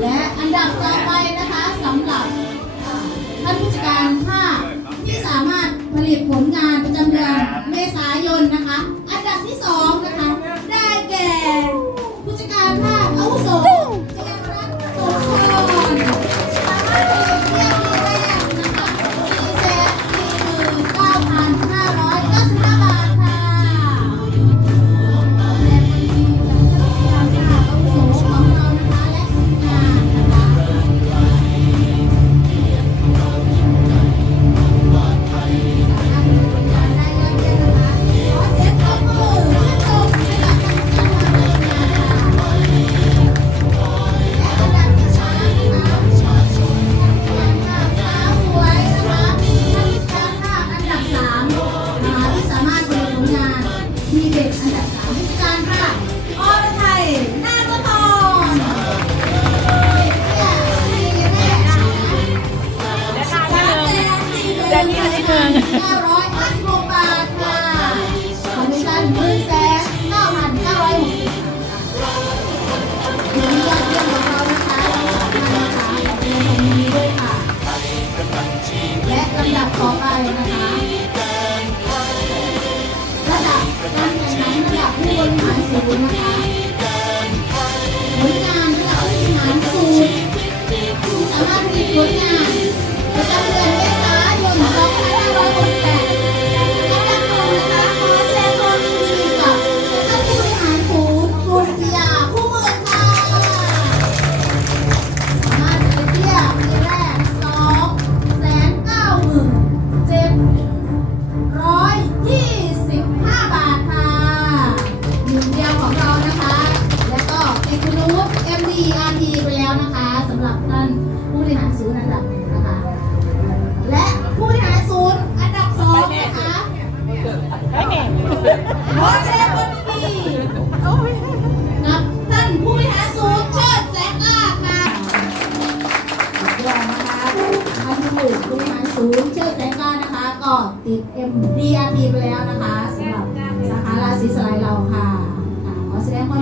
และอันดับต่อไปนะคะสำหรับท่านผู้จัดการภาคที่สามารถผลิตผลงานประจำเดือนเมษายนนะคะ อันดับที่สองนะคะ ได้แก่ผู้จัดการภาคอาวุโสตสามารถเที่ยวแรกนะคะมีแจกสี่หมื่นเก้าพันห้าร้อย 9,956บาทค่ะคอมมิชชั่นหนึ่งแเก้าพันเก้าร้อยหกสิบยอดเยี่ยมของเรานะคะเราสามารถนะคะอยากเป็นคนดีด้วยค่ะ และลำดับต่อไปนะคะระดับการแข่งขันระดับผู้บริหารสูงนะคะผลงานระดับผู้บริหารสูงสามารถผลิตผลงาน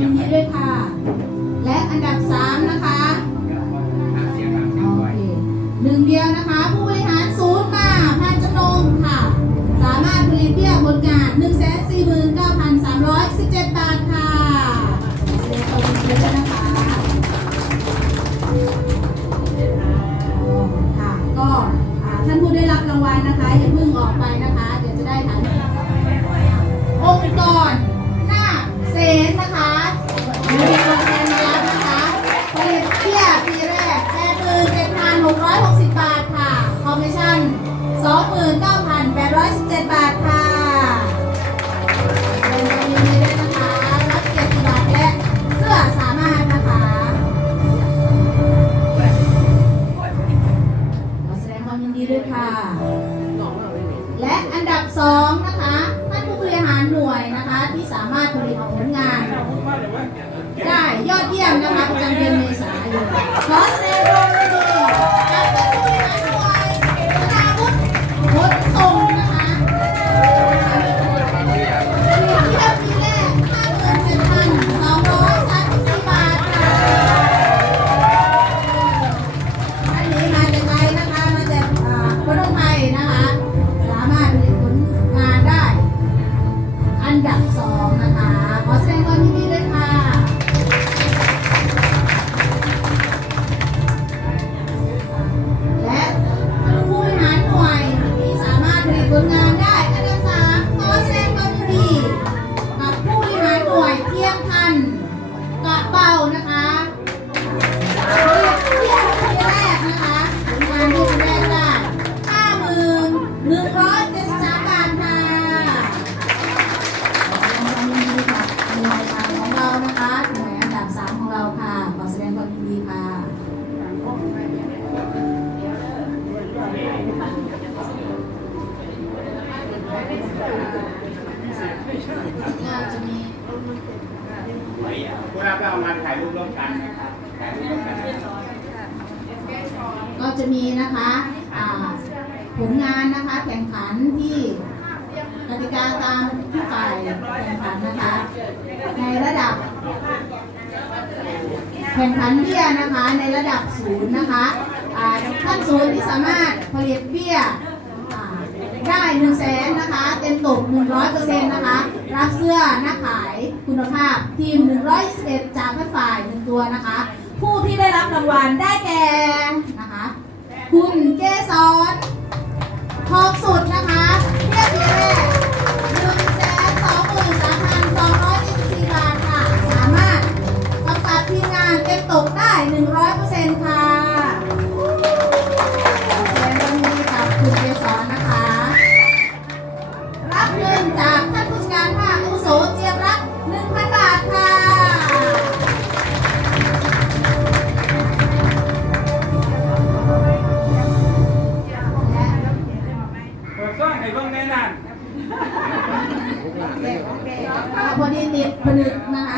นนี้ด้วยค่ะ และอันดับสามนะคะโอเคหนึ่งเดียวนะคะ ผู้บริหารศูนย์มาพานจำนงค่ะ สามารถผลิตเบี้ยบลงาน1 4 9 3 1 7 บาทค่ะขอบคุณยนะคะค่ะก็ท่านผู้ได้รับรางวัลนะคะอย่าเพิ่งออกไปนะคะ เดี๋ยวจะได้ถ่ายองค์กร มีนะคะผลงานนะคะแข่งขันที่กติกาตามที่ฝ่ายแข่งขันนะคะ ในระดับ แข่งขันเบี้ยนะคะในระดับศูนย์นะคะอ่าท่านศูนย์ที่สามารถผลิตเบี้ยได้หนึ่งแสนนะคะ เต็มตกหนึ่งร้อยเปอร์เซ็นต์นะคะ รับเสื้อหน้าขายคุณภาพทีม121จากท่านฝ่ายหนึ่งตัวนะคะ ผู้ที่ได้รับรางวัลได้แก่ คุณเกสรทองสุดนะคะเทียบทีแรกหนึ่งแสนสองหมื่นสามพันสองร้อยยี่สิบสี่บาทค่ะ สามารถกำกับทีมงานเก็บตกได้หนึ่งร้อยเปอร์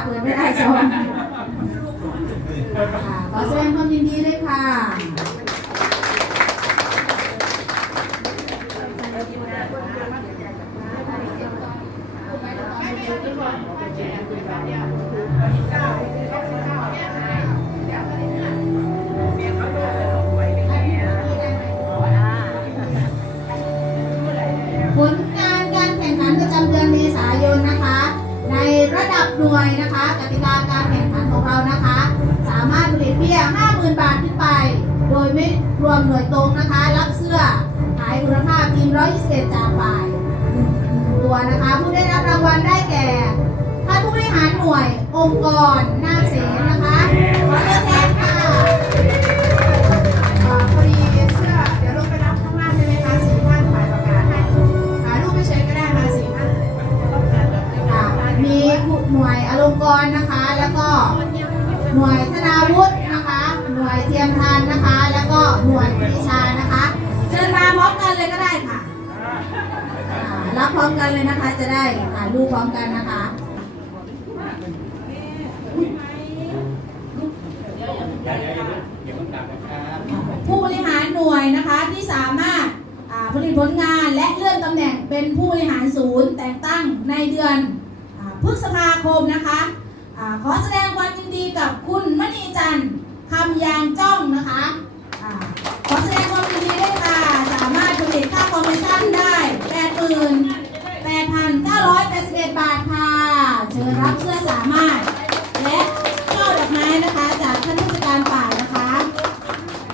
เปิดไม่ได้สองค่ะขอแสดงความยินดีด้วยค่ะผ 120 จากฝ่ายตัวนะคะ ผู้ได้รับรางวัลได้แก่ท่านผู้บริหารหน่วยองค์กรหน้าเสนนะคะขอเชิญแทนค่ะพอดีเสื้อเดี๋ยวลงไปรับข้างล่างได้ไหมคะสีท่านฝ่ายประกาศให้รูปไม่ใช้ก็ได้มาสีท่านมีผู้หน่วยอลงกรนะคะ แล้วก็หน่วยธนาวุฒินะคะ หน่วยเทียมทานนะคะ แล้วก็หน่วยพิชานะคะ มาพร้อมกันเลยก็ได้ค่ะอ่ารับพร้อมกันเลยนะคะ จะได้ถ่ายรูปพร้อมกันนะคะอย่าอย่าอย่าอย่าเพิ่งดับนะครับผู้บริหารหน่วยนะคะที่สามารถอ่าผลิตผลงานและเลื่อนตำแหน่งเป็นผู้บริหารศูนย์แต่งตั้งในเดือนอาพฤษภาคมนะคะอาขอแสดงความยินดีกับคุณมณีจันทร์คำยางจ้องนะคะอาขอแสดงความยินดีด้วยค่ะ สามารถผลิตค่าคอมมิชชั่นได้88,981บเอ็ดบาทค่ะเชิญรับเสื้อสามารถ และช่อดอกไม้นะคะจากท่านผู้จัดการฝ่ายนะคะ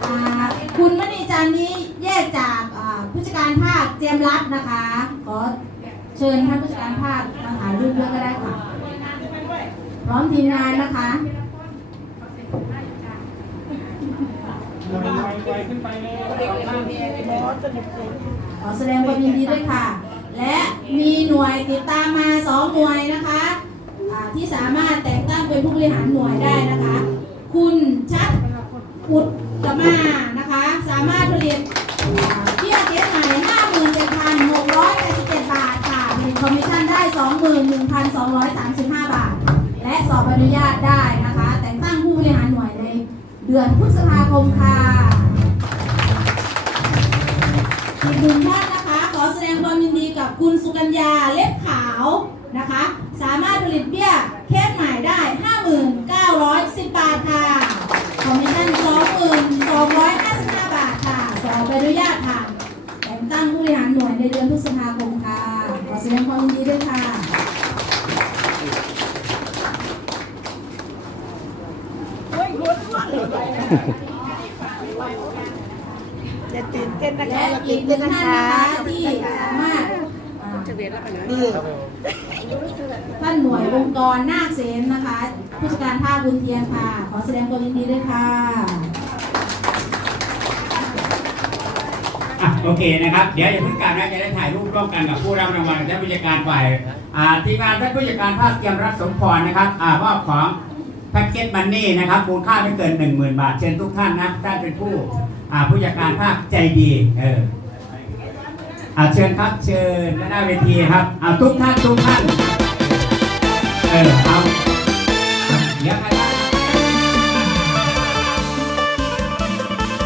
อ่าคุณมณีจันทร์นี้แยกจากอ่าผู้จัดการภาคเจมรัฐนะคะ ขอเชิญท่านผู้จัดการภาคมาถ่ายรูปด้วยก็ได้ค่ะ พร้อมทีมงานนะคะ ไวๆ ขอแสดงความยินดีด้วยค่ะ และมีหน่วยติดตามมาสองหน่วยนะคะที่สามารถแต่งตั้งเป็นผู้บริหารหน่วยได้นะคะ คุณชัดอุดตมานะคะ สามารถผลิตอ่าเบี้ยเก็บใหม่57,687บาทค่ะผลิตคอมมิชชั่นได้21,235บาท และสอบอนุญาตได้นะคะ แต่งตั้งผู้บริหารหน่วยในเดือนพฤษภาคมค่ะ อีกหนึ่งท่านนะคะ ขอแสดงความยินดีกับคุณสุกัญญาเล็บขาวนะคะ สามารถผลิตเบี้ยเคสใหม่ได้ 5910 บาทค่ะคอมมิชชั่น2255 บาทค่ะสอบใบอนุญาตค่ะแต่งตั้งผู้บริหารหน่วยในเดือนพฤษภาคมค่ะ ขอแสดงความยินดีด้วยค่ะอย่าตื่นเต้นนะคะและอย่า อีกหเต้นึ่งท่านนะคะที่สามารถท่านหน่วยวงกรนาคเสนนะคะ ผู้จัดการภาคบุญเทียนค่ะ ขอแสดงความยินดีด้วยค่ะอะโอเคนะครับ เดี๋ยวอย่าเพิ่งกลับนะจะได้ถ่ายรูปร่วมกันกับผู้รับรางวัลและผู้จัดการฝ่ายอ่าทีมงานท่านผู้จัดการภาคเตรียมรัฐสมพรนะครับอ่ามอบของแพ็กเกจมันนี่นะครับมูลค่าไม่เกิน 1 0,000 บาท เชิญทุกท่านนะท่านเป็นผู้ อ่าผู้จัดการภาคใจดีเอออาเชิญครับเชิญหน้าเวทีครับอาทุกท่านทุกท่านเออเอาเดี๋ยว